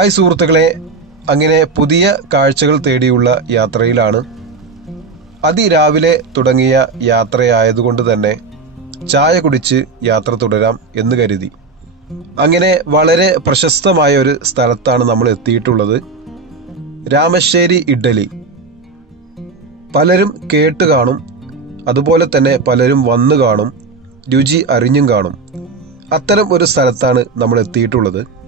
Hi സുഹൃത്തുക്കളെ. അങ്ങനെ പുതിയ കാഴ്ചകൾ തേടിയുള്ള യാത്രയിലാണ്. അതിരാവിലെ തുടങ്ങിയ യാത്രയായതുകൊണ്ട് തന്നെ ചായ കുടിച്ച് യാത്ര തുടരാം എന്ന് കരുതി. അങ്ങനെ വളരെ പ്രശസ്തമായ ഒരു സ്ഥലത്താണ് നമ്മൾ എത്തിയിട്ടുള്ളത്. രാമശ്ശേരി ഇഡ്ഡലി. പലരും കേട്ട് കാണും. അതുപോലെ തന്നെ പലരും വന്നു കാണും. രുചി അറിഞ്ഞും കാണും. അത്തരം ഒരു സ്ഥലത്താണ് നമ്മൾ എത്തിയിട്ടുള്ളത്.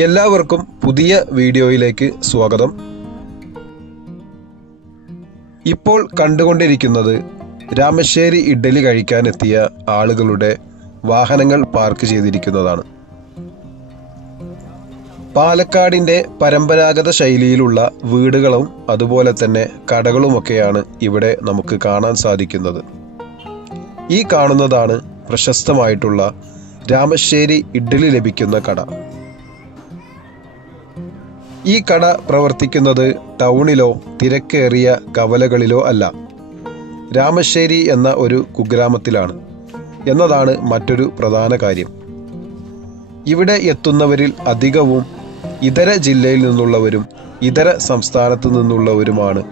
എല്ലാവർക്കും പുതിയ വീഡിയോയിലേക്ക് സ്വാഗതം. ഇപ്പോൾ കണ്ടുകൊണ്ടിരിക്കുന്നത് രാമശ്ശേരി ഇഡ്ഡലി കഴിക്കാനെത്തിയ ആളുകളുടെ വാഹനങ്ങൾ പാർക്ക് ചെയ്തിരിക്കുന്നതാണ്. പാലക്കാടിന്റെ പരമ്പരാഗത ശൈലിയിലുള്ള വീടുകളും അതുപോലെ തന്നെ കടകളുമൊക്കെയാണ് ഇവിടെ നമുക്ക് കാണാൻ സാധിക്കുന്നത്. ഈ കാണുന്നതാണ് പ്രശസ്തമായിട്ടുള്ള രാമശ്ശേരി ഇഡ്ഡലി ലഭിക്കുന്ന കട. ഈ കട പ്രവർത്തിക്കുന്നത് ടൗണിലോ തിരക്കേറിയ കവലകളിലോ അല്ല. രാമശ്ശേരി എന്ന ഒരു കുഗ്രാമത്തിലാണ്. എന്നതാണ് മറ്റൊരു പ്രധാന കാര്യം. ഇവിടെ എത്തുന്നവരിൽ അധികവും ഇതര ജില്ലയിൽ നിന്നുള്ളവരും ഇതര സംസ്ഥാനത്തു നിന്നുള്ളവരുമാണ്.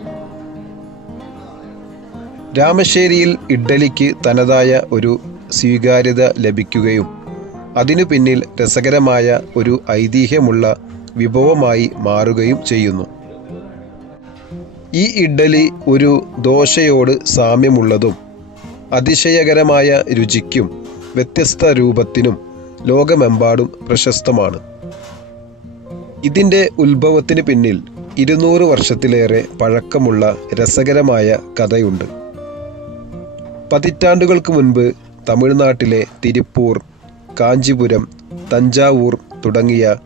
രാമശ്ശേരിയിൽ ഇഡ്ഡലിക്ക് തനതായ ഒരു സ്വീകാര്യത ലഭിക്കുകയും അതിനു പിന്നിൽ രസകരമായ ഒരു ഐതിഹ്യമുള്ള വിഭവമായി മാറുകയും ചെയ്യുന്നു. ഈ ഇഡ്ഡലി ഒരു ദോശയോട് സാമ്യമുള്ളതും അതിശയകരമായ രുചിക്കും വ്യത്യസ്ത രൂപത്തിനും ലോകമെമ്പാടും പ്രശസ്തമാണ്. ഇതിന്റെ ഉത്ഭവത്തിന് പിന്നിൽ ഇരുന്നൂറ് വർഷത്തിലേറെ പഴക്കമുള്ള രസകരമായ കഥയുണ്ട്. പതിറ്റാണ്ടുകൾക്ക് മുൻപ് തമിഴ്നാട്ടിലെ തിരുപ്പൂർ കാഞ്ചിപുരം തഞ്ചാവൂർ തുടങ്ങിയ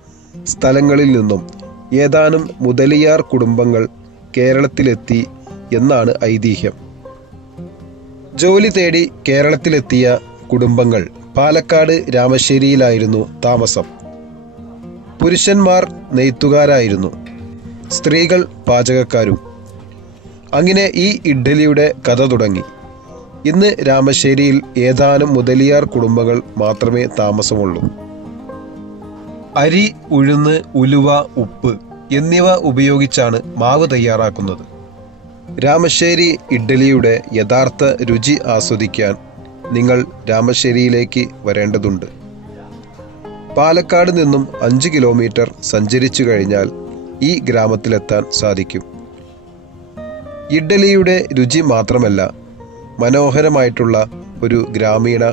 സ്ഥലങ്ങളിൽ നിന്നും ഏതാനും മുതലിയാർ കുടുംബങ്ങൾ കേരളത്തിലെത്തി എന്നാണ് ഐതിഹ്യം. ജോലി തേടി കേരളത്തിലെത്തിയ കുടുംബങ്ങൾ പാലക്കാട് രാമശ്ശേരിയിലായിരുന്നു താമസം. പുരുഷന്മാർ നെയ്ത്തുകാരായിരുന്നു. സ്ത്രീകൾ പാചകക്കാരും. അങ്ങനെ ഈ ഇഡ്ഡലിയുടെ കഥ തുടങ്ങി. ഇന്ന് രാമശ്ശേരിയിൽ ഏതാനും മുതലിയാർ കുടുംബങ്ങൾ മാത്രമേ താമസമുള്ളൂ. അരി ഉഴുന്ന് ഉലുവ ഉപ്പ് എന്നിവ ഉപയോഗിച്ചാണ് മാവ് തയ്യാറാക്കുന്നത്. രാമശ്ശേരി ഇഡ്ഡലിയുടെ യഥാർത്ഥ രുചി ആസ്വദിക്കാൻ നിങ്ങൾ രാമശ്ശേരിയിലേക്ക് വരേണ്ടതുണ്ട്. പാലക്കാട് നിന്നും അഞ്ച് കിലോമീറ്റർ സഞ്ചരിച്ചു കഴിഞ്ഞാൽ ഈ ഗ്രാമത്തിലെത്താൻ സാധിക്കും. ഇഡ്ഡലിയുടെ രുചി മാത്രമല്ല മനോഹരമായിട്ടുള്ള ഒരു ഗ്രാമീണ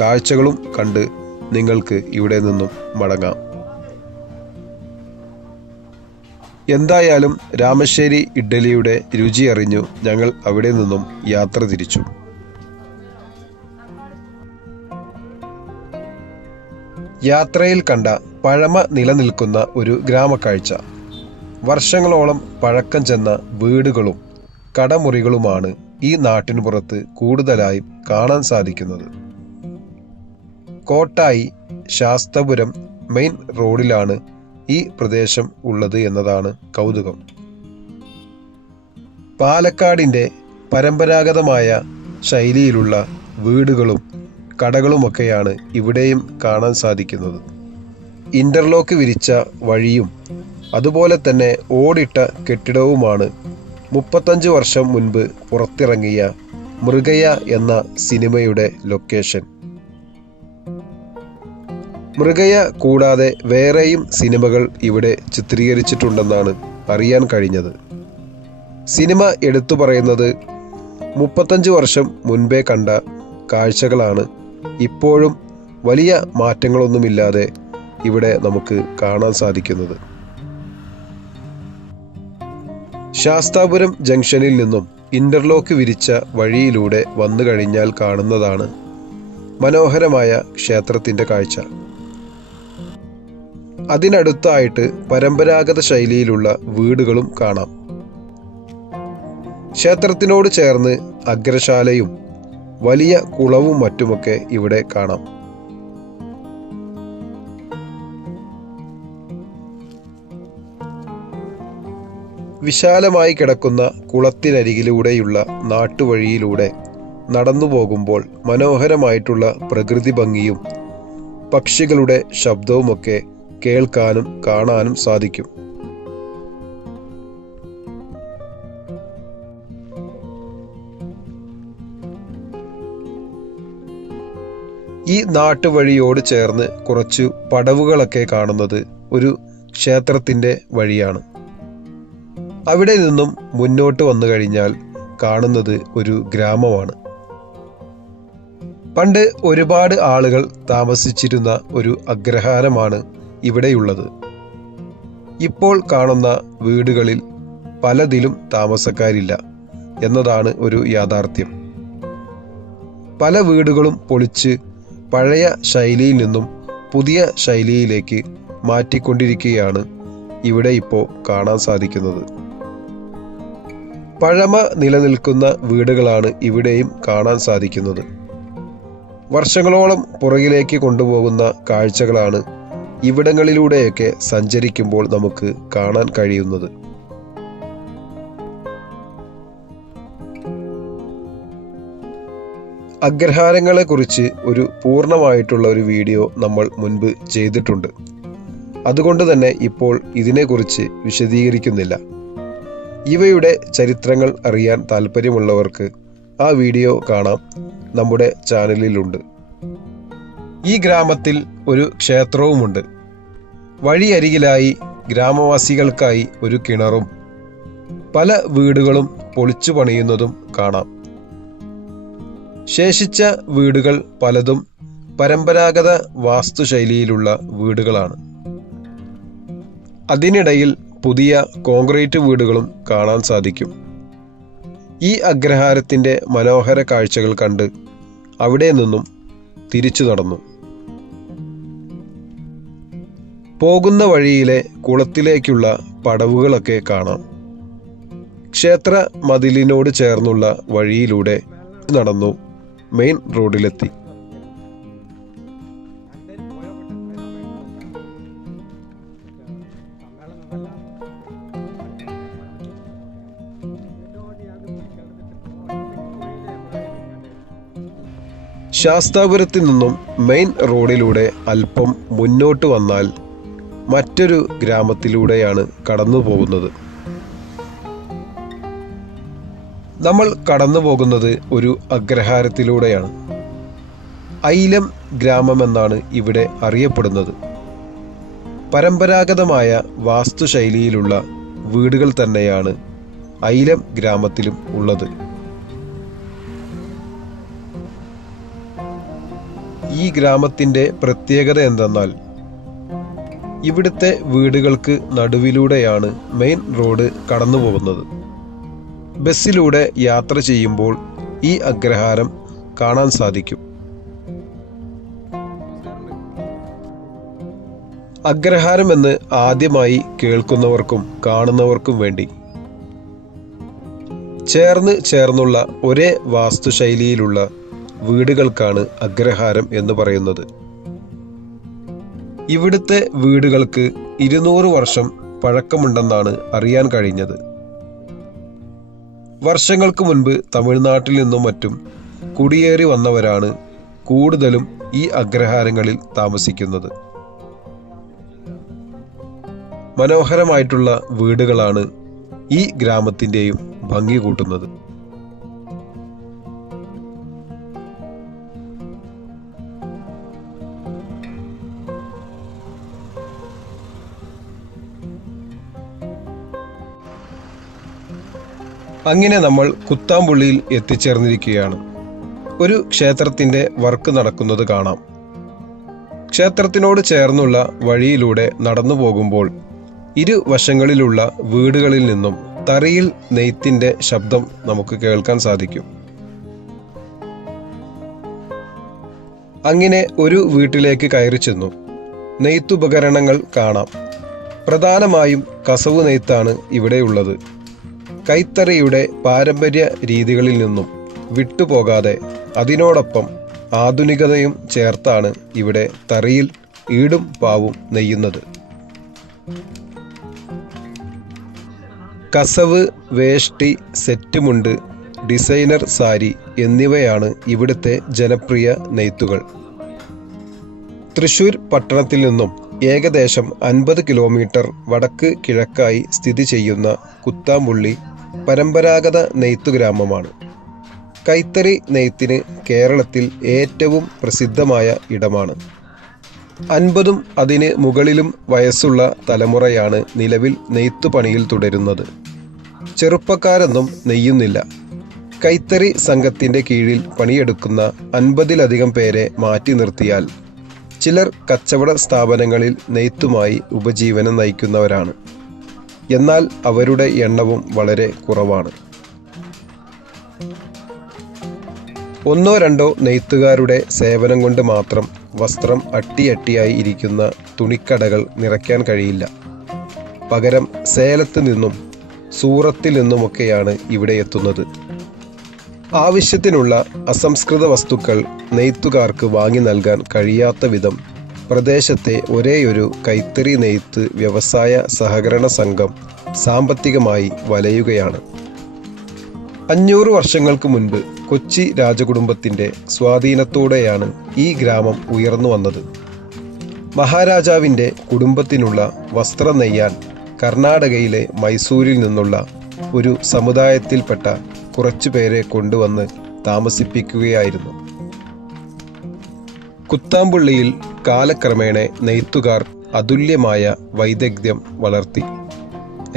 കാഴ്ചകളും കണ്ട് നിങ്ങൾക്ക് ഇവിടെ നിന്നും മടങ്ങാം. എന്തായാലും രാമശ്ശേരി ഇഡ്ഡലിയുടെ രുചി അറിഞ്ഞു ഞങ്ങൾ അവിടെ നിന്നും യാത്ര തിരിച്ചു. യാത്രയിൽ കണ്ട പഴമ നിലനിൽക്കുന്ന ഒരു ഗ്രാമക്കാഴ്ച. വർഷങ്ങളോളം പഴക്കം ചെന്ന വീടുകളും കടമുറികളുമാണ് ഈ നാട്ടിന് പുറത്ത് കൂടുതലായും കാണാൻ സാധിക്കുന്നത്. കോട്ടായി ശാസ്തപുരം മെയിൻ റോഡിലാണ് ഈ പ്രദേശം ഉള്ളത് എന്നതാണ് കൗതുകം. പാലക്കാടിന്റെ പരമ്പരാഗതമായ ശൈലിയിലുള്ള വീടുകളും കടകളുമൊക്കെയാണ് ഇവിടെയും കാണാൻ സാധിക്കുന്നത്. ഇന്റർലോക്ക് വിരിച്ച വഴിയും അതുപോലെ തന്നെ ഓടിട്ട കെട്ടിടവുമാണ് മുപ്പത്തഞ്ച് വർഷം മുൻപ് പുറത്തിറങ്ങിയ മൃഗയ എന്ന സിനിമയുടെ ലൊക്കേഷൻ. മൃഗയ കൂടാതെ വേറെയും സിനിമകൾ ഇവിടെ ചിത്രീകരിച്ചിട്ടുണ്ടെന്നാണ് അറിയാൻ കഴിഞ്ഞത്. സിനിമ എടുത്തു പറയുന്നത് മുപ്പത്തഞ്ച് വർഷം മുൻപേ കണ്ട കാഴ്ചകളാണ്. ഇപ്പോഴും വലിയ മാറ്റങ്ങളൊന്നുമില്ലാതെ ഇവിടെ നമുക്ക് കാണാൻ സാധിക്കുന്നത്. ശാസ്താപുരം ജംഗ്ഷനിൽ നിന്നും ഇന്റർലോക്ക് വിരിച്ച വഴിയിലൂടെ വന്നു കഴിഞ്ഞാൽ കാണുന്നതാണ് മനോഹരമായ ക്ഷേത്രത്തിന്റെ കാഴ്ച. അതിനടുത്തായിട്ട് പരമ്പരാഗത ശൈലിയിലുള്ള വീടുകളും കാണാം. ക്ഷേത്രത്തിനോട് ചേർന്ന് അഗ്രശാലയും വലിയ കുളവും മറ്റുമൊക്കെ ഇവിടെ കാണാം. വിശാലമായി കിടക്കുന്ന കുളത്തിനരികിലൂടെയുള്ള നാട്ടുവഴിയിലൂടെ നടന്നു പോകുമ്പോൾ മനോഹരമായിട്ടുള്ള പ്രകൃതി ഭംഗിയും പക്ഷികളുടെ ശബ്ദവുമൊക്കെ കേൾക്കാനും കാണാനും സാധിക്കും. ഈ നാട്ടുവഴിയോട് ചേർന്ന് കുറച്ചു പടവുകളൊക്കെ കാണുന്നത് ഒരു ക്ഷേത്രത്തിന്റെ വഴിയാണ്. അവിടെ നിന്നും മുന്നോട്ട് വന്നു കഴിഞ്ഞാൽ കാണുന്നത് ഒരു ഗ്രാമമാണ്. പണ്ട് ഒരുപാട് ആളുകൾ താമസിച്ചിരുന്ന ഒരു അഗ്രഹാരമാണ് ഇവിടെയുള്ളത്. ഇപ്പോൾ കാണുന്ന വീടുകളിൽ പലതിലും താമസക്കാരില്ല എന്നതാണ് ഒരു യാഥാർത്ഥ്യം. പല വീടുകളും പൊളിച്ച് പഴയ ശൈലിയിൽ നിന്നും പുതിയ ശൈലിയിലേക്ക് മാറ്റിക്കൊണ്ടിരിക്കുകയാണ് ഇവിടെ ഇപ്പോൾ കാണാൻ സാധിക്കുന്നത്. പഴമ നിലനിൽക്കുന്ന വീടുകളാണ് ഇവിടെയും കാണാൻ സാധിക്കുന്നത്. വർഷങ്ങളോളം പുറകിലേക്ക് കൊണ്ടുപോകുന്ന കാഴ്ചകളാണ് ഇവിടങ്ങളിലൂടെയൊക്കെ സഞ്ചരിക്കുമ്പോൾ നമുക്ക് കാണാൻ കഴിയുന്നത്. അഗ്രഹാരങ്ങളെ കുറിച്ച് ഒരു പൂർണമായിട്ടുള്ള ഒരു വീഡിയോ നമ്മൾ മുൻപ് ചെയ്തിട്ടുണ്ട്. അതുകൊണ്ട് തന്നെ ഇപ്പോൾ ഇതിനെക്കുറിച്ച് വിശദീകരിക്കുന്നില്ല. ഇവയുടെ ചരിത്രങ്ങൾ അറിയാൻ താല്പര്യമുള്ളവർക്ക് ആ വീഡിയോ കാണാം. നമ്മുടെ ചാനലിലുണ്ട്. ഈ ഗ്രാമത്തിൽ ഒരു ക്ഷേത്രവുമുണ്ട്. വഴിയരികിലായി ഗ്രാമവാസികൾക്കായി ഒരു കിണറും പല വീടുകളും പൊളിച്ചു പണിയുന്നതും കാണാം. ശേഷിച്ച വീടുകൾ പലതും പരമ്പരാഗത വാസ്തുശൈലിയിലുള്ള വീടുകളാണ്. അതിനിടയിൽ പുതിയ കോൺക്രീറ്റ് വീടുകളും കാണാൻ സാധിക്കും. ഈ അഗ്രഹാരത്തിന്റെ മനോഹര കാഴ്ചകൾ കണ്ട് അവിടെ നിന്നും തിരിച്ചു നടന്നു. പോകുന്ന വഴിയിലെ കുളത്തിലേക്കുള്ള പടവുകളൊക്കെ കാണാം. ക്ഷേത്ര മതിലിനോട് ചേർന്നുള്ള വഴിയിലൂടെ നടന്നു മെയിൻ റോഡിലെത്തി. ശാസ്താപുരത്തിൽ നിന്നും മെയിൻ റോഡിലൂടെ അല്പം മുന്നോട്ട് വന്നാൽ മറ്റൊരു ഗ്രാമത്തിലൂടെയാണ് കടന്നു പോകുന്നത്. നമ്മൾ കടന്നു പോകുന്നത് ഒരു അഗ്രഹാരത്തിലൂടെയാണ്. ഐലം ഗ്രാമമെന്നാണ് ഇവിടെ അറിയപ്പെടുന്നത്. പരമ്പരാഗതമായ വാസ്തുശൈലിയിലുള്ള വീടുകൾ തന്നെയാണ് ഐലം ഗ്രാമത്തിലും ഉള്ളത്. ഈ ഗ്രാമത്തിന്റെ പ്രത്യേകത എന്തെന്നാൽ ഇവിടുത്തെ വീടുകൾക്ക് നടുവിലൂടെയാണ് മെയിൻ റോഡ് കടന്നു പോകുന്നത് ബസ്സിലൂടെ യാത്ര ചെയ്യുമ്പോൾ ഈ അഗ്രഹാരം കാണാൻ സാധിക്കും. അഗ്രഹാരം എന്ന് ആദ്യമായി കേൾക്കുന്നവർക്കും കാണുന്നവർക്കും വേണ്ടി ചേർന്ന് ചേർന്നുള്ള ഒരേ വാസ്തുശൈലിയിലുള്ള വീടുകൾക്കാണ് അഗ്രഹാരം എന്ന് പറയുന്നത്. ഇവിടുത്തെ വീടുകൾക്ക് ഇരുന്നൂറ് വർഷം പഴക്കമുണ്ടെന്നാണ് അറിയാൻ കഴിഞ്ഞത്. വർഷങ്ങൾക്ക് മുൻപ് തമിഴ്നാട്ടിൽ നിന്നും മറ്റും കുടിയേറി വന്നവരാണ് കൂടുതലും ഈ അഗ്രഹാരങ്ങളിൽ താമസിക്കുന്നത്. മനോഹരമായിട്ടുള്ള വീടുകളാണ് ഈ ഗ്രാമത്തിന്റെയും ഭംഗി കൂട്ടുന്നത്. അങ്ങനെ നമ്മൾ കുത്താമ്പുള്ളിയിൽ എത്തിച്ചേർന്നിരിക്കുകയാണ്. ഒരു ക്ഷേത്രത്തിന്റെ വർക്ക് നടക്കുന്നത് കാണാം. ക്ഷേത്രത്തിനോട് ചേർന്നുള്ള വഴിയിലൂടെ നടന്നു പോകുമ്പോൾ ഇരുവശങ്ങളിലുള്ള വീടുകളിൽ നിന്നും തറിയിൽ നെയ്ത്തിന്റെ ശബ്ദം നമുക്ക് കേൾക്കാൻ സാധിക്കും. അങ്ങനെ ഒരു വീട്ടിലേക്ക് കയറി ചെന്നു. നെയ്ത്തുപകരണങ്ങൾ കാണാം. പ്രധാനമായും കസവ് നെയ്ത്താണ് ഇവിടെയുള്ളത് കൈത്തറിയുടെ പാരമ്പര്യ രീതികളിൽ നിന്നും വിട്ടുപോകാതെ അതിനോടൊപ്പം ആധുനികതയും ചേർത്താണ് ഇവിടെ തറിയിൽ ഈടും പാവും നെയ്യുന്നത്. കസവ് വേഷ്ടി സെറ്റുമുണ്ട് ഡിസൈനർ സാരി എന്നിവയാണ് ഇവിടുത്തെ ജനപ്രിയ നെയ്ത്തുകൾ. തൃശൂർ പട്ടണത്തിൽ നിന്നും ഏകദേശം അൻപത് കിലോമീറ്റർ വടക്ക് കിഴക്കായി സ്ഥിതി ചെയ്യുന്ന കുത്താമ്പുള്ളി പരമ്പരാഗത നെയ്ത്തു ഗ്രാമമാണ് കൈത്തറി നെയ്ത്തിന് കേരളത്തിൽ ഏറ്റവും പ്രസിദ്ധമായ ഇടമാണ്. അൻപതും അതിന് മുകളിലും വയസ്സുള്ള തലമുറയാണ് നിലവിൽ നെയ്ത്തുപണിയിൽ തുടരുന്നത്. ചെറുപ്പക്കാരൊന്നും നെയ്യുന്നില്ല. കൈത്തറി സംഘത്തിന്റെ കീഴിൽ പണിയെടുക്കുന്ന അൻപതിലധികം പേരെ മാറ്റി നിർത്തിയാൽ ചിലർ കച്ചവട സ്ഥാപനങ്ങളിൽ നെയ്ത്തുമായി ഉപജീവനം നയിക്കുന്നവരാണ്. എന്നാൽ അവരുടെ എണ്ണവും വളരെ കുറവാണ്. ഒന്നോ രണ്ടോ നെയ്ത്തുകാരുടെ സേവനം കൊണ്ട് മാത്രം വസ്ത്രം അട്ടിയട്ടിയായി ഇരിക്കുന്ന തുണിക്കടകൾ നിറയ്ക്കാൻ കഴിയില്ല. പകരം സേലത്ത് നിന്നും സൂറത്തിൽ നിന്നുമൊക്കെയാണ് ഇവിടെ എത്തുന്നത്. ആവശ്യത്തിനുള്ള അസംസ്കൃത വസ്തുക്കൾ നെയ്ത്തുകാർക്ക് വാങ്ങി നൽകാൻ കഴിയാത്ത വിധം പ്രദേശത്തെ ഒരേയൊരു കൈത്തറി നെയ്ത്ത് വ്യവസായ സഹകരണ സംഘം സാമ്പത്തികമായി വലയുകയാണ്. അഞ്ഞൂറ് വർഷങ്ങൾക്ക് മുൻപ് കൊച്ചി രാജകുടുംബത്തിന്റെ സ്വാധീനത്തോടെയാണ് ഈ ഗ്രാമം ഉയർന്നു വന്നത്. മഹാരാജാവിന്റെ കുടുംബത്തിനുള്ള വസ്ത്രം നെയ്യാൻ കർണാടകയിലെ മൈസൂരിൽ നിന്നുള്ള ഒരു സമുദായത്തിൽപ്പെട്ട കുറച്ചു പേരെ കൊണ്ടുവന്ന് താമസിപ്പിക്കുകയായിരുന്നു. കുത്താമ്പുള്ളിയിൽ കാലക്രമേണ നെയ്ത്തുകാർ അതുല്യമായ വൈദഗ്ധ്യം വളർത്തി.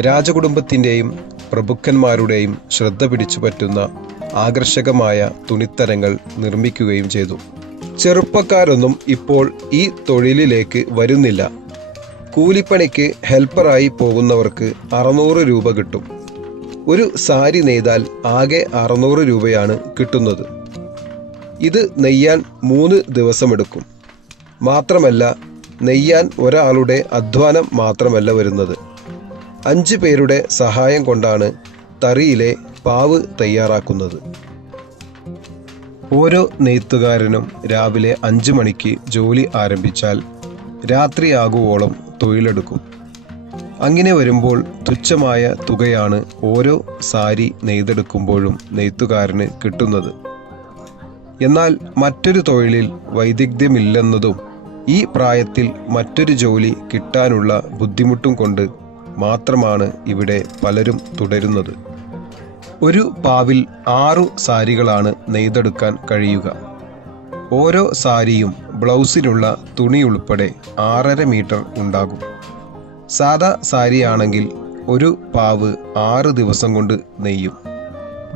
രാജകുടുംബത്തിന്റെയും പ്രഭുക്കന്മാരുടെയും ശ്രദ്ധ പിടിച്ചു പറ്റുന്ന ആകർഷകമായ തുണിത്തരങ്ങൾ നിർമ്മിക്കുകയും ചെയ്തു. ചെറുപ്പക്കാരൊന്നും ഇപ്പോൾ ഈ തൊഴിലിലേക്ക് വരുന്നില്ല. കൂലിപ്പണിക്ക് ഹെൽപ്പറായി പോകുന്നവർക്ക് അറുന്നൂറ് രൂപ കിട്ടും. ഒരു സാരി നെയ്താൽ ആകെ അറുന്നൂറ് രൂപയാണ് കിട്ടുന്നത്. ഇത് നെയ്യാൻ മൂന്ന് ദിവസമെടുക്കും. മാത്രമല്ല നെയ്യാൻ ഒരാളുടെ അധ്വാനം മാത്രമല്ല വരുന്നത്. അഞ്ച് പേരുടെ സഹായം കൊണ്ടാണ് തറിയിലെ പാവ് തയ്യാറാക്കുന്നത്. ഓരോ നെയ്ത്തുകാരനും രാവിലെ അഞ്ച് മണിക്ക് ജോലി ആരംഭിച്ചാൽ രാത്രിയാകുവോളം തൊഴിലെടുക്കും. അങ്ങനെ വരുമ്പോൾ തുച്ഛമായ തുകയാണ് ഓരോ സാരി നെയ്തെടുക്കുമ്പോഴും നെയ്ത്തുകാരന് കിട്ടുന്നത്. എന്നാൽ മറ്റൊരു തൊഴിലിൽ വൈദഗ്ധ്യമില്ലെന്നതും ഈ പ്രായത്തിൽ മറ്റൊരു ജോലി കിട്ടാനുള്ള ബുദ്ധിമുട്ടും കൊണ്ട് മാത്രമാണ് ഇവിടെ പലരും തുടരുന്നത്. ഒരു പാവിൽ ആറു സാരികളാണ് നെയ്തെടുക്കാൻ കഴിയുക. ഓരോ സാരിയും ബ്ലൗസിനുള്ള തുണി ഉൾപ്പെടെ ആറര മീറ്റർ ഉണ്ടാകും. സാദാ സാരിയാണെങ്കിൽ ഒരു പാവ് ആറ് ദിവസം കൊണ്ട് നെയ്യും.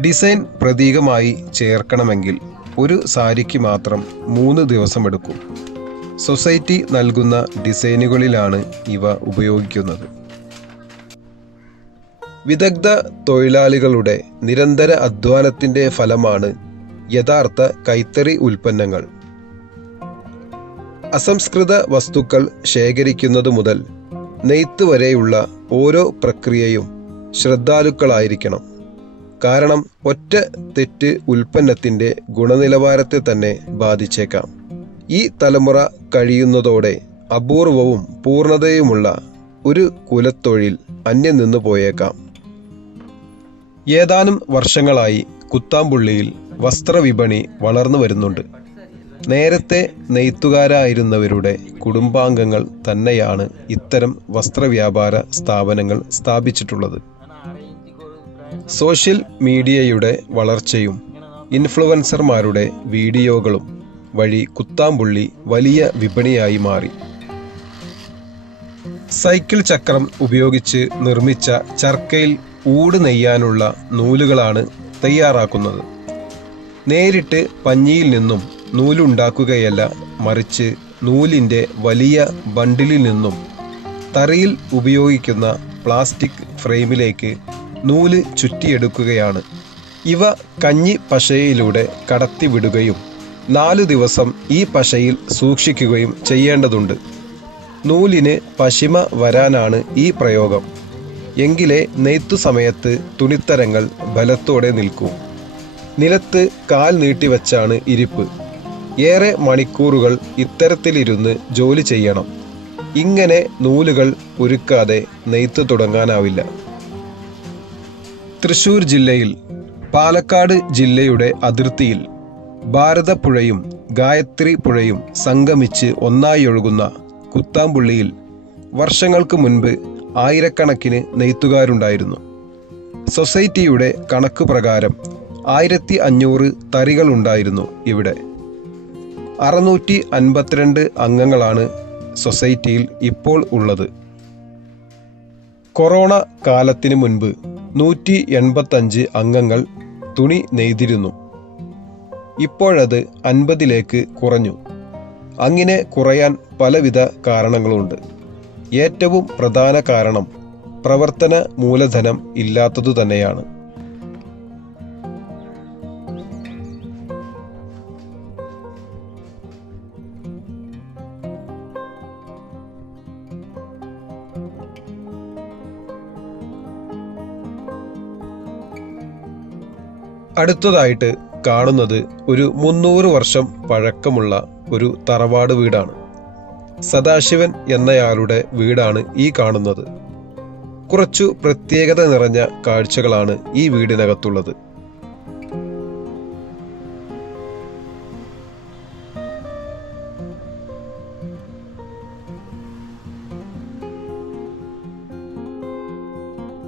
ഡിസൈൻ പ്രതീകമായി ചേർക്കണമെങ്കിൽ ഒരു സാരിക്ക് മാത്രം മൂന്ന് ദിവസമെടുക്കും. സൊസൈറ്റി നൽകുന്ന ഡിസൈനുകളിലാണ് ഇവ ഉപയോഗിക്കുന്നത്. വിദഗ്ധ തൊഴിലാളികളുടെ നിരന്തര അധ്വാനത്തിന്റെ ഫലമാണ് യഥാർത്ഥ കൈത്തറി ഉൽപ്പന്നങ്ങൾ. അസംസ്കൃത വസ്തുക്കൾ ശേഖരിക്കുന്നത് മുതൽ നെയ്ത്ത് വരെയുള്ള ഓരോ പ്രക്രിയയും ശ്രദ്ധാലുക്കളായിരിക്കണം. കാരണം ഒറ്റ തെറ്റ് ഉൽപ്പന്നത്തിന്റെ ഗുണനിലവാരത്തെ തന്നെ ബാധിച്ചേക്കാം. ഈ തലമുറ കഴിയുന്നതോടെ അപൂർവവും പൂർണതയുമുള്ള ഒരു കുലത്തൊഴിൽ അന്യം നിന്നു പോയേക്കാം. ഏതാനും വർഷങ്ങളായി കുത്താമ്പുള്ളിയിൽ വസ്ത്രവിപണി വളർന്നു വരുന്നുണ്ട്. നേരത്തെ നെയ്ത്തുകാരായിരുന്നവരുടെ കുടുംബാംഗങ്ങൾ തന്നെയാണ് ഇത്തരം വസ്ത്രവ്യാപാര സ്ഥാപനങ്ങൾ സ്ഥാപിച്ചിട്ടുള്ളത്. സോഷ്യൽ മീഡിയയുടെ വളർച്ചയും ഇൻഫ്ലുവൻസർമാരുടെ വീഡിയോകളും വഴി കുത്താമ്പുള്ളി വലിയ വിപണിയായി മാറി. സൈക്കിൾ ചക്രം ഉപയോഗിച്ച് നിർമ്മിച്ച ചർക്കയിൽ ഊട് നെയ്യാനുള്ള നൂലുകളാണ് തയ്യാറാക്കുന്നത്. നേരിട്ട് പഞ്ഞിയിൽ നിന്നും നൂലുണ്ടാക്കുകയല്ല മറിച്ച് നൂലിന്റെ വലിയ ബണ്ടിലിൽ നിന്നും തറിയിൽ ഉപയോഗിക്കുന്ന പ്ലാസ്റ്റിക് ഫ്രെയിമിലേക്ക് നൂൽ ചുറ്റിയെടുക്കുകയാണ്. ഇവ കഞ്ഞി പശയിലൂടെ കടത്തിവിടുകയും നാല് ദിവസം ഈ പശയിൽ സൂക്ഷിക്കുകയും ചെയ്യേണ്ടതുണ്ട്. നൂലിന് പശിമ വരാനാണ് ഈ പ്രയോഗം. എങ്കിലേ നെയ്ത്തു സമയത്ത് തുണിത്തരങ്ങൾ ബലത്തോടെ നിൽക്കൂ. നിലത്ത് കാൽ നീട്ടിവച്ചാണ് ഇരിപ്പ്. ഏറെ മണിക്കൂറുകൾ ഇത്തരത്തിലിരുന്ന് ജോലി ചെയ്യണം. ഇങ്ങനെ നൂലുകൾ ഉരുക്കാതെ നെയ്ത്ത് തുടങ്ങാനാവില്ല. തൃശൂർ ജില്ലയിൽ പാലക്കാട് ജില്ലയുടെ അതിർത്തിയിൽ ഭാരതപ്പുഴയും ഗായത്രി പുഴയും സംഗമിച്ച് ഒന്നായി ഒഴുകുന്ന കുത്താമ്പുള്ളിയിൽ വർഷങ്ങൾക്ക് മുൻപ് ആയിരക്കണക്കിന് നെയ്ത്തുകാരുണ്ടായിരുന്നു. സൊസൈറ്റിയുടെ കണക്ക് പ്രകാരം ആയിരത്തി അഞ്ഞൂറ് തറികളുണ്ടായിരുന്നു ഇവിടെ. അറുന്നൂറ്റി അൻപത്തിരണ്ട് അംഗങ്ങളാണ് സൊസൈറ്റിയിൽ ഇപ്പോൾ ഉള്ളത്. കൊറോണ കാലത്തിന് മുൻപ് നൂറ്റി എൺപത്തഞ്ച് അംഗങ്ങൾ തുണി നെയ്തിരുന്നു. ഇപ്പോഴത് അൻപതിലേക്ക് കുറഞ്ഞു. അങ്ങനെ കുറയാൻ പലവിധ കാരണങ്ങളുണ്ട്. ഏറ്റവും പ്രധാന കാരണം പ്രവർത്തന മൂലധനം ഇല്ലാത്തതു തന്നെയാണ്. അടുത്തതായിട്ട് കാണുന്നത് ഒരു മുന്നൂറ് വർഷം പഴക്കമുള്ള ഒരു തറവാട് വീടാണ്. സദാശിവൻ എന്നയാളുടെ വീടാണ് ഈ കാണുന്നത്. കുറച്ചു പ്രത്യേകത നിറഞ്ഞ കാഴ്ചകളാണ് ഈ വീടിനകത്തുള്ളത്.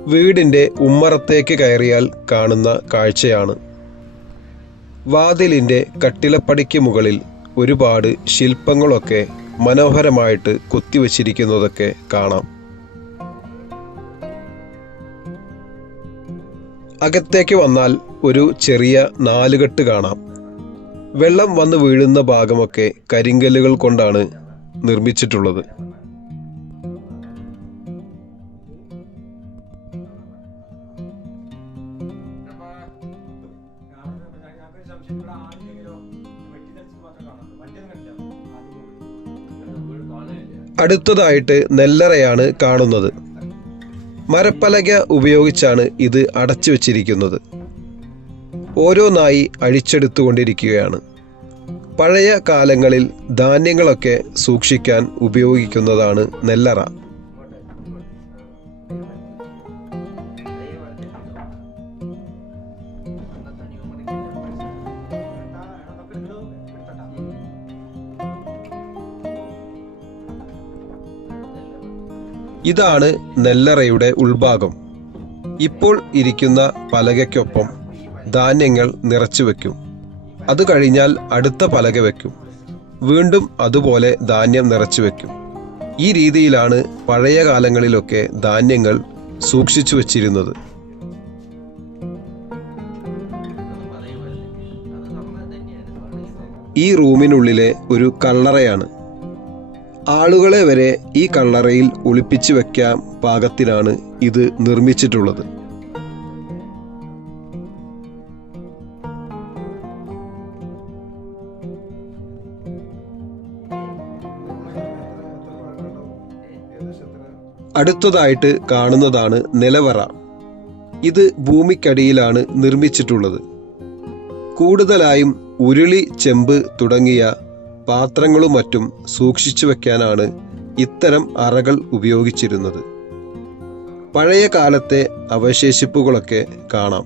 വീടിന്റെ ഉമ്മറത്തേക്ക് കയറിയാൽ കാണുന്ന കാഴ്ചയാണ് വാതിലിന്റെ കട്ടിലപ്പടിക്ക് മുകളിൽ ഒരുപാട് ശില്പങ്ങളൊക്കെ മനോഹരമായിട്ട് കൊത്തിവച്ചിരിക്കുന്നതൊക്കെ കാണാം. അകത്തേക്ക് വന്നാൽ ഒരു ചെറിയ നാലുകെട്ട് കാണാം. വെള്ളം വന്ന് വീഴുന്ന ഭാഗമൊക്കെ കരിങ്കല്ലുകൾ കൊണ്ടാണ് നിർമ്മിച്ചിട്ടുള്ളത്. അടുത്തതായിട്ട് നെല്ലറയാണ് കാണുന്നത്. മരപ്പലക ഉപയോഗിച്ചാണ് ഇത് അടച്ചു വച്ചിരിക്കുന്നത്. ഓരോന്നായി അഴിച്ചെടുത്തുകൊണ്ടിരിക്കുകയാണ്. പഴയ കാലങ്ങളിൽ ധാന്യങ്ങളൊക്കെ സൂക്ഷിക്കാൻ ഉപയോഗിക്കുന്നതാണ് നെല്ലറ. ഇതാണ് നെല്ലറയുടെ ഉൾഭാഗം. ഇപ്പോൾ ഇരിക്കുന്ന പലകയ്ക്കൊപ്പം ധാന്യങ്ങൾ നിറച്ചു വെക്കും. അത് കഴിഞ്ഞാൽ അടുത്ത പലക വെക്കും. വീണ്ടും അതുപോലെ ധാന്യം നിറച്ചു വെക്കും. ഈ രീതിയിലാണ് പഴയ കാലങ്ങളിലൊക്കെ ധാന്യങ്ങൾ സൂക്ഷിച്ചു വച്ചിരുന്നത്. ഈ റൂമിനുള്ളിലെ ഒരു കള്ളറയാണ്. ആളുകളെ വരെ ഈ കള്ളറയിൽ ഒളിപ്പിച്ചു വെക്കാൻ പാകത്തിനാണ് ഇത് നിർമ്മിച്ചിട്ടുള്ളത്. അടുത്തതായിട്ട് കാണുന്നതാണ് നിലവറ. ഇത് ഭൂമിക്കടിയിലാണ് നിർമ്മിച്ചിട്ടുള്ളത്. കൂടുതലായും ഉരുളി ചെമ്പ് തുടങ്ങിയ പാത്രങ്ങളും മറ്റും സൂക്ഷിച്ചു വെക്കാനാണ് ഇത്തരം അറകൾ ഉപയോഗിച്ചിരുന്നത്. പഴയ കാലത്തെ അവശേഷിപ്പുകളൊക്കെ കാണാം.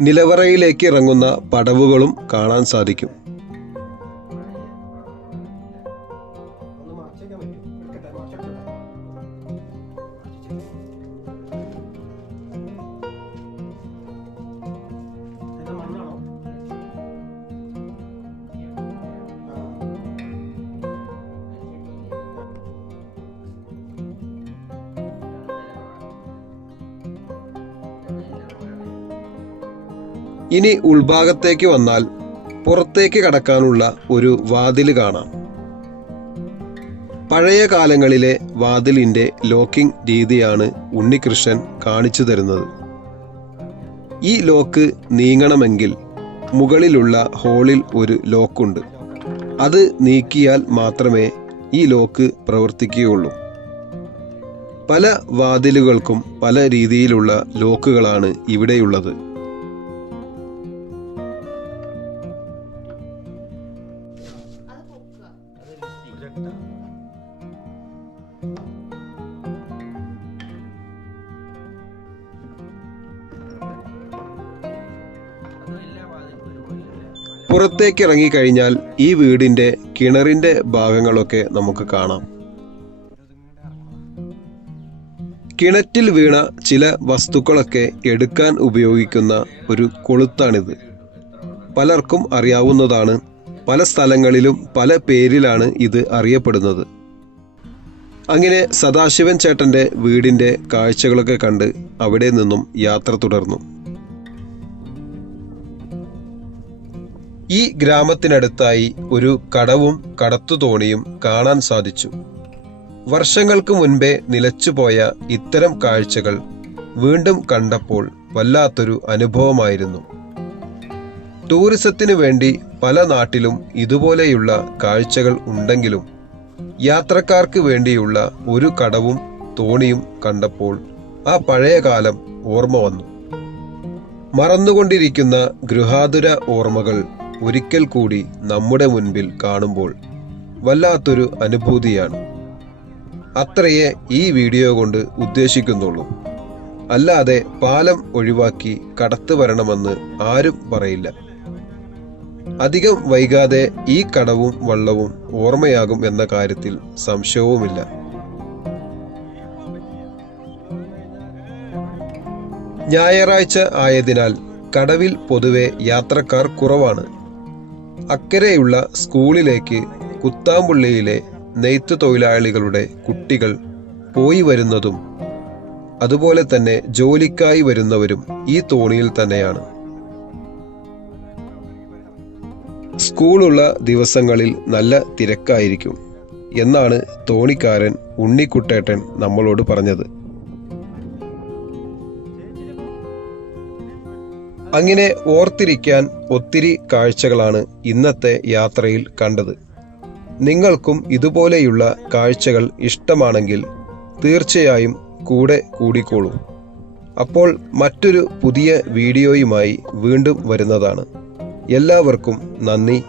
നിലവറയിലേക്ക് ഇറങ്ങുന്ന പടവുകളും കാണാൻ സാധിക്കും. ഇനി ഉൾഭാഗത്തേക്ക് വന്നാൽ പുറത്തേക്ക് കടക്കാനുള്ള ഒരു വാതിൽ കാണാം. പഴയ കാലങ്ങളിലെ വാതിലിന്റെ ലോക്കിംഗ് രീതിയാണ് ഉണ്ണികൃഷ്ണൻ കാണിച്ചു തരുന്നത്. ഈ ലോക്ക് നീങ്ങണമെങ്കിൽ മുകളിലുള്ള ഹോളിൽ ഒരു ലോക്കുണ്ട്. അത് നീക്കിയാൽ മാത്രമേ ഈ ലോക്ക് പ്രവർത്തിക്കുകയുള്ളൂ. പല വാതിലുകൾക്കും പല രീതിയിലുള്ള ലോക്കുകളാണ് ഇവിടെയുള്ളത്. പുറത്തേക്ക് ഇറങ്ങിക്കഴിഞ്ഞാൽ ഈ വീടിന്റെ കിണറിന്റെ ഭാഗങ്ങളൊക്കെ നമുക്ക് കാണാം. കിണറ്റിൽ വീണ ചില വസ്തുക്കളൊക്കെ എടുക്കാൻ ഉപയോഗിക്കുന്ന ഒരു കൊളുത്താണിത്. പലർക്കും അറിയാവുന്നതാണ്. പല സ്ഥലങ്ങളിലും പല പേരിലാണ് ഇത് അറിയപ്പെടുന്നത്. അങ്ങനെ സദാശിവൻ ചേട്ടന്റെ വീടിന്റെ കാഴ്ചകളൊക്കെ കണ്ട് അവിടെ നിന്നും യാത്ര തുടർന്നു. ഈ ഗ്രാമത്തിനടുത്തായി ഒരു കടവും കടത്തുതോണിയും കാണാൻ സാധിച്ചു. വർഷങ്ങൾക്ക് മുൻപേ നിലച്ചുപോയ ഇത്തരം കാഴ്ചകൾ വീണ്ടും കണ്ടപ്പോൾ വല്ലാത്തൊരു അനുഭവമായിരുന്നു. ടൂറിസത്തിനു വേണ്ടി പല നാട്ടിലും ഇതുപോലെയുള്ള കാഴ്ചകൾ ഉണ്ടെങ്കിലും യാത്രക്കാർക്ക് വേണ്ടിയുള്ള ഒരു കടവും തോണിയും കണ്ടപ്പോൾ ആ പഴയ കാലം ഓർമ്മ വന്നു. മറന്നുകൊണ്ടിരിക്കുന്ന ഗൃഹാതുര ഓർമ്മകൾ ഒരിക്കൽ കൂടി നമ്മുടെ മുൻപിൽ കാണുമ്പോൾ വല്ലാത്തൊരു അനുഭൂതിയാണ്. അത്രയേ ഈ വീഡിയോ കൊണ്ട് ഉദ്ദേശിക്കുന്നുള്ളൂ. അല്ലാതെ പാലം ഒഴിവാക്കി കടത്തു വരണമെന്ന് ആരും പറയില്ല. അധികം വൈകാതെ ഈ കടവും വള്ളവും ഓർമ്മയാകും എന്ന കാര്യത്തിൽ സംശയവുമില്ല. ഞായറാഴ്ച ആയതിനാൽ കടവിൽ പൊതുവെ യാത്രക്കാർ കുറവാണ്. അക്കരെയുള്ള സ്കൂളിലേക്ക് കുത്താമ്പുള്ളിയിലെ നെയ്ത്ത് തൊഴിലാളികളുടെ കുട്ടികൾ പോയി വരുന്നതും അതുപോലെ തന്നെ ജോലിക്കായി വരുന്നവരും ഈ തോണിയിൽ തന്നെയാണ്. സ്കൂളുള്ള ദിവസങ്ങളിൽ നല്ല തിരക്കായിരിക്കും എന്നാണ് തോണിക്കാരൻ ഉണ്ണിക്കുട്ടേട്ടൻ നമ്മളോട് പറഞ്ഞത്. അങ്ങനെ ഓർത്തിരിക്കാൻ ഒത്തിരി കാഴ്ചകളാണ് ഇന്നത്തെ യാത്രയിൽ കണ്ടത്. നിങ്ങൾക്കും ഇതുപോലെയുള്ള കാഴ്ചകൾ ഇഷ്ടമാണെങ്കിൽ തീർച്ചയായും കൂടെ കൂടിക്കോളൂ. അപ്പോൾ മറ്റൊരു പുതിയ വീഡിയോയുമായി വീണ്ടും വരുന്നതാണ്. എല്ലാവർക്കും നന്ദി.